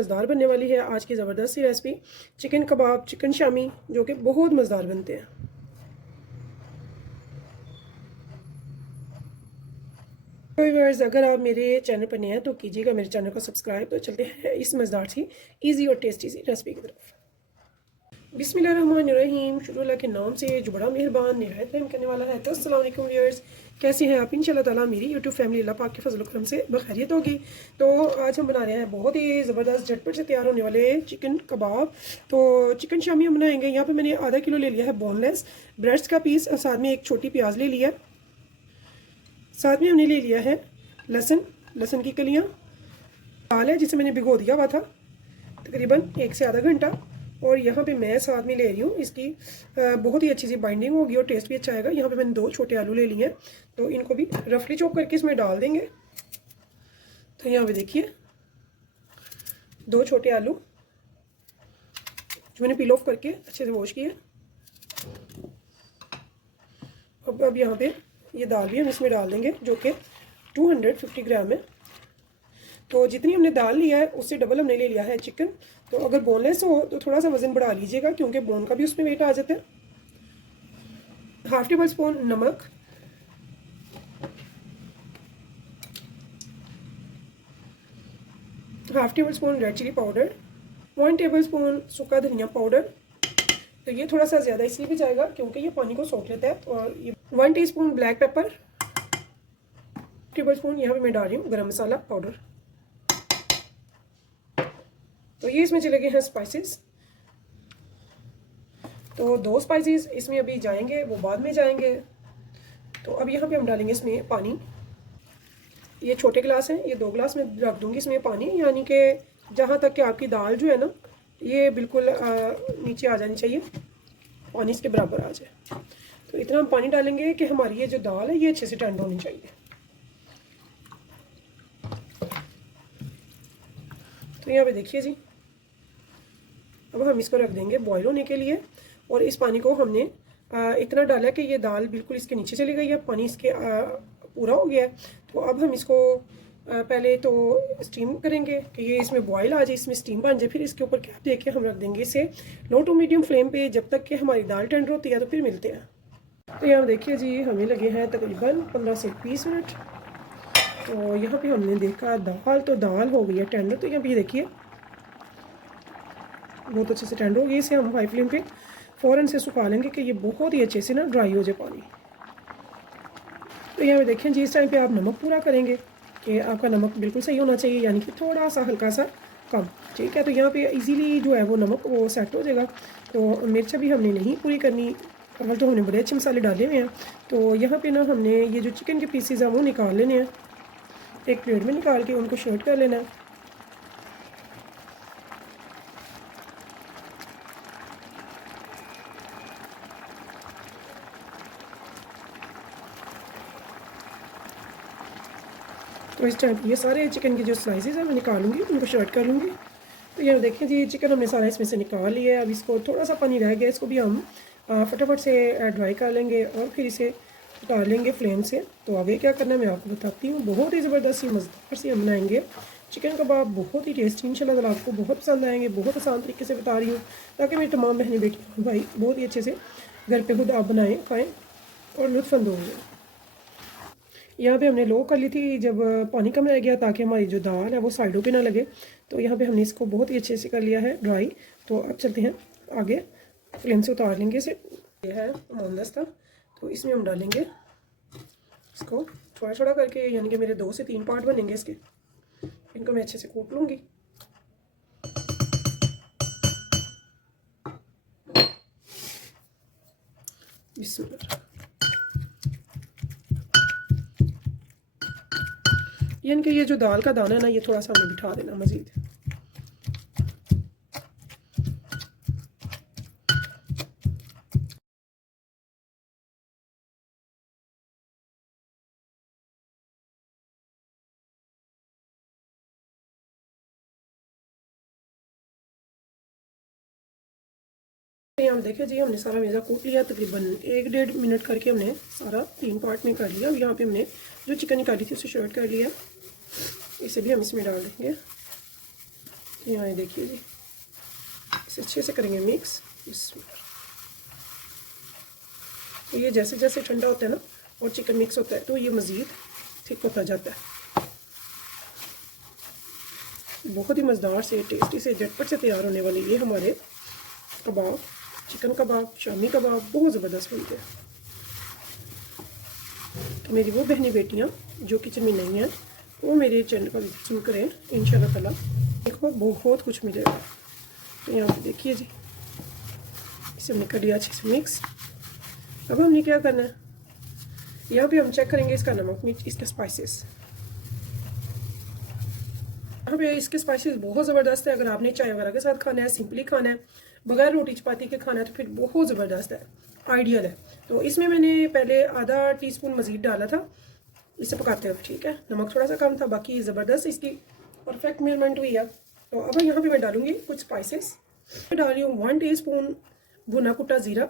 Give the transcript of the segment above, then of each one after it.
मज़ेदार बनने वाली है आज की ज़बरदस्त सी रेसिपी चिकन कबाब, चिकन शामी, जो कि बहुत मज़ेदार बनते हैं। तो व्यूअर्स, अगर आप मेरे चैनल पर नए हैं तो कीजिएगा मेरे चैनल को सब्सक्राइब। तो चलते हैं इस मज़ेदार सी ईजी और टेस्टी सी रेसिपी की तरफ। बिस्मिल्लाहिर्रहमानिर्रहीम। शुरू अल्लाह के नाम से जो बड़ा मेहरबान निहायत रहम करने वाला है। तो अस्सलाम वालेकुम व्यूअर्स, कैसे हैं आप? इंशाल्लाह ताला मेरी यूट्यूब फैमिली अल्लाह पाक के फजल करम से बखैरियत होगी। तो आज हम बना रहे हैं बहुत ही ज़बरदस्त झटपट से तैयार होने वाले चिकन कबाब। तो चिकन शामी हम बनाएंगे। यहाँ पे मैंने आधा किलो ले लिया है बोनलेस ब्रेस्ट का पीस, और साथ में एक छोटी प्याज ले लिया। साथ में हमने ले लिया है लहसुन की कलियाँ। दाल है जिसे मैंने भिगो दिया हुआ था तकरीबन 1 से आधा घंटा। और यहाँ पे मैं साथ में ले रही हूँ, इसकी बहुत ही अच्छी सी बाइंडिंग होगी और टेस्ट भी अच्छा आएगा। यहाँ पे मैंने 2 छोटे आलू ले लिए हैं, तो इनको भी रफली चॉप करके इसमें डाल देंगे। तो यहाँ पे देखिए 2 छोटे आलू जो मैंने पील ऑफ करके अच्छे से वॉश किए। अब यहाँ पे ये दाल भी हम इसमें डाल देंगे, जो कि 250 ग्राम है। तो जितनी हमने दाल लिया है उससे डबल हमने ले लिया है चिकन। तो अगर बोनलेस हो तो थोड़ा सा वज़न बढ़ा लीजिएगा, क्योंकि बोन का भी उसमें वेट आ जाता है। हाफ टेबल स्पून नमक, half tablespoon red chilli powder, 1 टेबल स्पून सूखा धनिया पाउडर। तो ये थोड़ा सा ज़्यादा इसलिए भी जाएगा क्योंकि ये पानी को सोख लेता है। और ये 1 teaspoon black pepper, table spoon यहाँ पे मैं डाल रही हूँ गरम मसाला पाउडर। तो ये इसमें चले गए हैं स्पाइसेस। तो 2 स्पाइसेस इसमें अभी जाएंगे, वो बाद में जाएंगे। तो अब यहाँ पे हम डालेंगे इसमें पानी। ये छोटे गिलास हैं, ये 2 गिलास में रख दूँगी इसमें पानी, यानी कि जहाँ तक कि आपकी दाल जो है ना ये बिल्कुल नीचे आ जानी चाहिए, पानी इसके बराबर आ जाए। तो इतना हम पानी डालेंगे कि हमारी ये जो दाल है ये अच्छे से ठंड होनी चाहिए। तो यहाँ पे देखिए जी, अब हम इसको रख देंगे बॉईल होने के लिए। और इस पानी को हमने इतना डाला कि ये दाल बिल्कुल इसके नीचे चली गई है, पानी इसके पूरा हो गया है। तो अब हम इसको पहले तो स्टीम करेंगे कि ये इसमें बॉईल आ जाए, इसमें स्टीम बन जाए। फिर इसके ऊपर कैप दे के हम रख देंगे इसे लो टू मीडियम फ्लेम पे जब तक कि हमारी दाल टेंडर होती है। तो फिर मिलते हैं। तो यहाँ देखिए जी, हमें लगे हैं तकरीबन 15 से 20 मिनट। तो यहाँ पे हमने देखा दाल हो गई है टेंडर। तो यहाँ पे देखिए बहुत अच्छे से टेंडर हो गई। इसे हम हाई फ्लेम पे फ़ौरन से सुखा लेंगे कि ये बहुत ही अच्छे से ना ड्राई हो जाए पानी। तो यहाँ पे देखें जी, इस टाइम पे आप नमक पूरा करेंगे कि आपका नमक बिल्कुल सही होना चाहिए, यानी कि थोड़ा सा हल्का सा कम। ठीक है, तो यहाँ पे इजीली जो है वो नमक वो सेट हो जाएगा। तो मिर्च भी हमने नहीं पूरी करनी, और तो हमने बड़े अच्छे मसाले डाले हुए हैं। तो यहाँ पे ना हमने ये जो चिकन के पीसीज हैं वो निकाल लेने हैं, एक प्लेट में निकाल के उनको शर्ट कर लेना है। तो इस टाइम ये सारे चिकन के जो स्लाइसेस हैं मैं निकालूंगी, उनको शर्ट कर लूँगी। तो ये देखिए जी, चिकन हमने सारा इसमें से निकाल लिया है। अब इसको थोड़ा सा पानी रह गया, इसको भी हम फटाफट से ड्राई कर लेंगे और फिर इसे उतार लेंगे फ्लेम से। तो आगे क्या करना है मैं आपको बताती हूँ। बहुत ही ज़बरदस्त सी मज़ेदार सी हम बनाएंगे चिकन कबाब, बहुत ही टेस्टी। इंशाल्लाह ताला आपको बहुत पसंद आएंगे। बहुत आसान तरीके से बता रही हूँ ताकि मेरी तमाम बहनें बेटी भाई बहुत ही अच्छे से घर पर खुद आप बनाएँ, खाएँ और लुत्फ़अंदोज़ हों। यहाँ पे हमने लो कर ली थी जब पानी कम रह गया, ताकि हमारी जो दाल है वो साइडों पे ना लगे। तो यहाँ पे हमने इसको बहुत ही अच्छे से कर लिया है ड्राई। तो अब चलते हैं आगे, फ्लेम से उतार लेंगे इसे। ये है मोमोज था, तो इसमें हम डालेंगे इसको थोड़ा थोड़ा करके, यानी कि मेरे 2 से 3 पार्ट बनेंगे इसके। इनको मैं अच्छे से कूट लूँगी। यानी कि ये जो दाल का दाना है ना, ये थोड़ा सा हमें बिठा देना मज़ीद। यहाँ देखिए जी, हमने सारा मेज़ा कूट लिया, तकरीबन 1-1.5 मिनट करके हमने सारा 3 पार्ट में कर लिया। अब यहाँ पे हमने जो चिकन निकाली थी उसे शर्ट कर लिया, इसे भी हम इसमें डाल देंगे। यहाँ ये देखिए जी, इसे अच्छे से करेंगे मिक्स। तो ये जैसे जैसे ठंडा होता है ना और चिकन मिक्स होता है तो ये मज़ीद थिक होता जाता है। बहुत ही मज़ेदार से, टेस्टी से, झटपट से तैयार होने वाले ये हमारे कबाब, चिकन कबाब, शामी कबाब बहुत ज़बरदस्त बनते हैं। तो मेरी वो बहनी बेटियाँ जो किचन में नहीं हैं वो मेरे चैनल पर जरूर करें, इंशाल्लाह ताला देखो बहुत कुछ मिलेगा। तो यहाँ पे देखिए जी, इसे हमने कर लिया अच्छे से मिक्स। अब हमने क्या करना है, यहाँ पे हम चेक करेंगे इसका नमक मिर्च, इसके स्पाइसेस। यहाँ पे इसके स्पाइसेस बहुत ज़बरदस्त है। अगर आपने चाय वगैरह के साथ खाना है, सिंपली खाना है, बगैर रोटी चपाती के खाना है तो फिर बहुत ज़बरदस्त है, आइडियल है। तो इसमें मैंने पहले आधा टीस्पून मज़ीद डाला था इसे पकाते हुए, ठीक है। नमक थोड़ा सा कम था, बाकी ज़बरदस्त इसकी परफेक्ट मेजरमेंट हुई है। तो अब यहाँ पे मैं डालूँगी कुछ स्पाइसेस। मैं डाल रही हूँ 1 टीस्पून भुना कुटा ज़ीरा।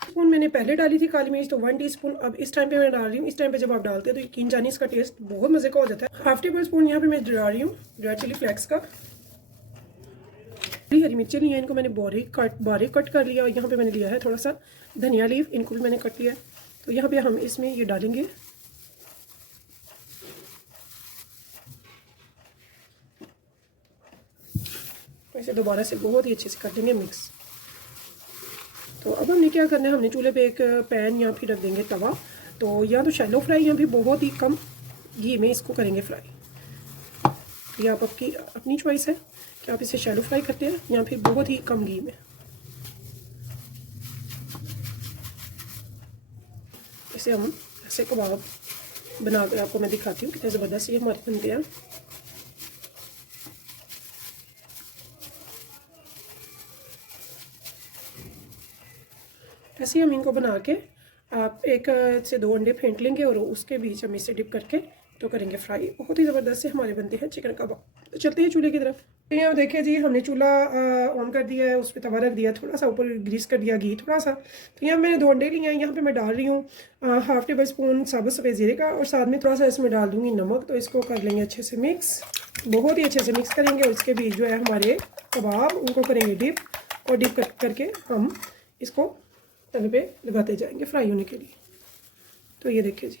स्पून मैंने पहले डाली थी काली मिर्च, तो 1 टीस्पून अब इस टाइम पे मैं डाल रही हूँ। इस टाइम पे जब आप डालते हैं तो यकीन जानिए इसका टेस्ट बहुत मज़े का हो जाता है। हाफ टेबल स्पून यहाँ पे मैं डाल रही हूँ रेड चिली फ्लेक्स का। हरी मिर्ची ली है, इनको मैंने बारीक कट कर लिया। और यहाँ पे मैंने लिया है थोड़ा सा धनिया लीफ, इनको भी मैंने कट लिया। तो यहाँ पे हम इसमें ये डालेंगे इसे दोबारा से बहुत ही अच्छे से कर देंगे मिक्स। तो अब हमने क्या करना है, हमने चूल्हे पे एक पैन या फिर रख देंगे तवा। तो या तो शैलो फ्राई या फिर बहुत ही कम घी में इसको करेंगे फ्राई। तो ये आप आपकी अपनी चॉइस है कि आप इसे शैलो फ्राई करते हैं या फिर बहुत ही कम घी में। इसे हम ऐसे कबाब बना कर आपको मैं दिखाती हूँ कितने ज़बरदस्त ये हमारे बनते हैं। ऐसे ही हम इनको बना के आप 1 से 2 अंडे फेंट लेंगे और उसके बीच हम इसे डिप करके तो करेंगे फ्राई। बहुत ही ज़बरदस्त से हमारे बनते हैं चिकन कबाब। तो चलते हैं चूल्हे की तरफ। तो यहाँ देखिए जी, हमने चूल्हा ऑन कर दिया है, उस पर तवा रख दिया, थोड़ा सा ऊपर ग्रीस कर दिया घी थोड़ा सा। तो यहाँ मैंने 2 अंडे लिए हैं, यहाँ पे मैं डाल रही हूँ हाफ टेबल स्पून साबुत सफ़ेद ज़ीरे का और साथ में थोड़ा सा इसमें डाल दूँगी नमक। तो इसको कर लेंगे अच्छे से मिक्स, बहुत ही अच्छे से मिक्स करेंगे। और इसके बीच जो है हमारे कबाब उनको करेंगे डिप, और डिप करके हम इसको तवे पे लगाते जाएंगे फ्राई होने के लिए। तो ये देखिए जी,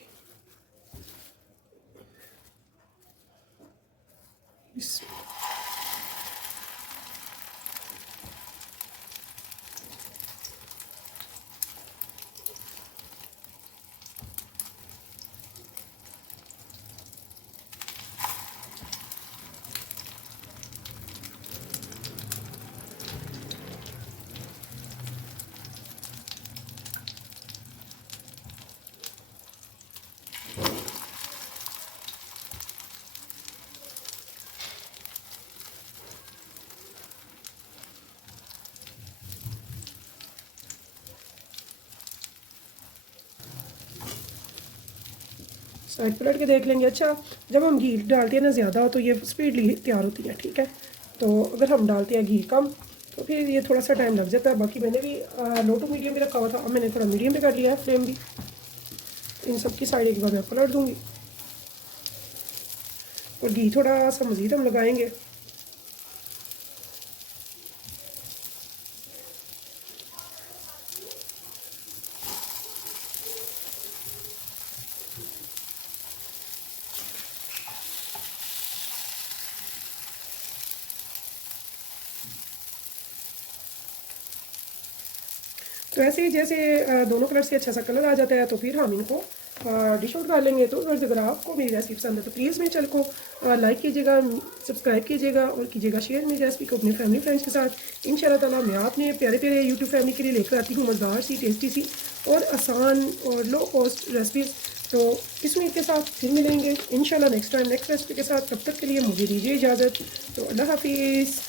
साइड पलट के देख लेंगे। अच्छा, जब हम घी डालते हैं ना ज़्यादा तो ये स्पीडली तैयार होती है, ठीक है। तो अगर हम डालते हैं घी कम तो फिर ये थोड़ा सा टाइम लग जाता है। बाकी मैंने भी लो टू मीडियम पे रखा हुआ था, अब मैंने थोड़ा मीडियम पे कर लिया है फ्लेम भी। इन सब की साइड एक बार मैं पलट दूँगी और घी थोड़ा सा मज़ीद हम लगाएंगे। तो ऐसे ही जैसे दोनों कलर से अच्छा सा कलर आ जाता है तो फिर हम इनको डिश आउट कर लेंगे। तो अगर आपको मेरी रेसिपी पसंद है तो प्लीज़ मेरे चैनल को लाइक कीजिएगा, सब्सक्राइब कीजिएगा और कीजिएगा शेयर मेरी रेसिपी को अपने फैमिली फ्रेंड्स के साथ। इंशाल्लाह ताला मैं अपने प्यारे प्यारे यूट्यूब फैमिली के लिए लेकर आती हूँ मज़ेदार सी, टेस्टी सी और आसान और लो कॉस्ट रेसिपीज़। तो इस उम्मीद के साथ फिर मिलेंगे इंशाल्लाह नेक्स्ट टाइम नेक्स्ट रेसिपी के साथ। तब तक के लिए मुझे दीजिए इजाज़त। तो अल्लाह हाफिज़।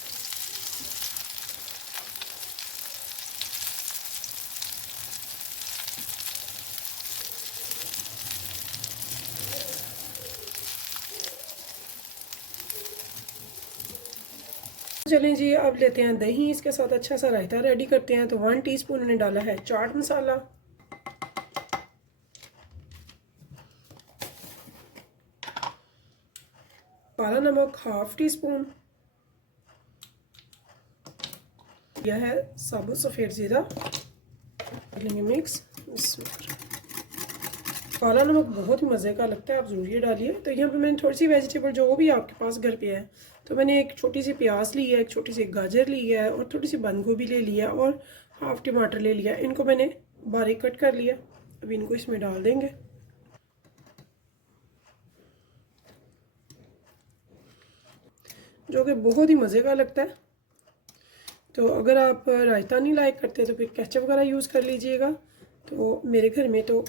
चलें जी, अब लेते हैं दही, इसके साथ अच्छा सा रायता रेडी करते हैं। तो 1 टीस्पून मैंने डाला है चाट मसाला, काला नमक हाफ टी स्पून, यह है साबुत सफ़ेद ज़ीरा लेंगे मिक्स। काला नमक बहुत ही मज़े का लगता है, आप ज़रूर ये डालिए। तो यहाँ पे मैंने थोड़ी सी वेजिटेबल जो भी आपके पास घर पे है, तो मैंने एक छोटी सी प्याज ली है, एक छोटी सी गाजर ली है और थोड़ी सी बंद गोभी ले लिया और हाफ टमाटर ले लिया। इनको मैंने बारीक कट कर लिया। अब इनको इसमें डाल देंगे, जो कि बहुत ही मज़े का लगता है। तो अगर आप रायता नहीं लाइक करते तो फिर केचप वगैरह यूज़ कर लीजिएगा। तो मेरे घर में तो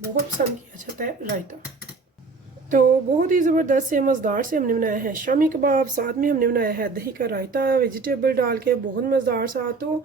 बहुत पसंद किया जाता है रायता। तो बहुत ही ज़बरदस्त से मज़ेदार से हमने बनाया है शामी कबाब, साथ में हमने बनाया है दही का रायता वेजिटेबल डाल के, बहुत मज़ेदार सा। तो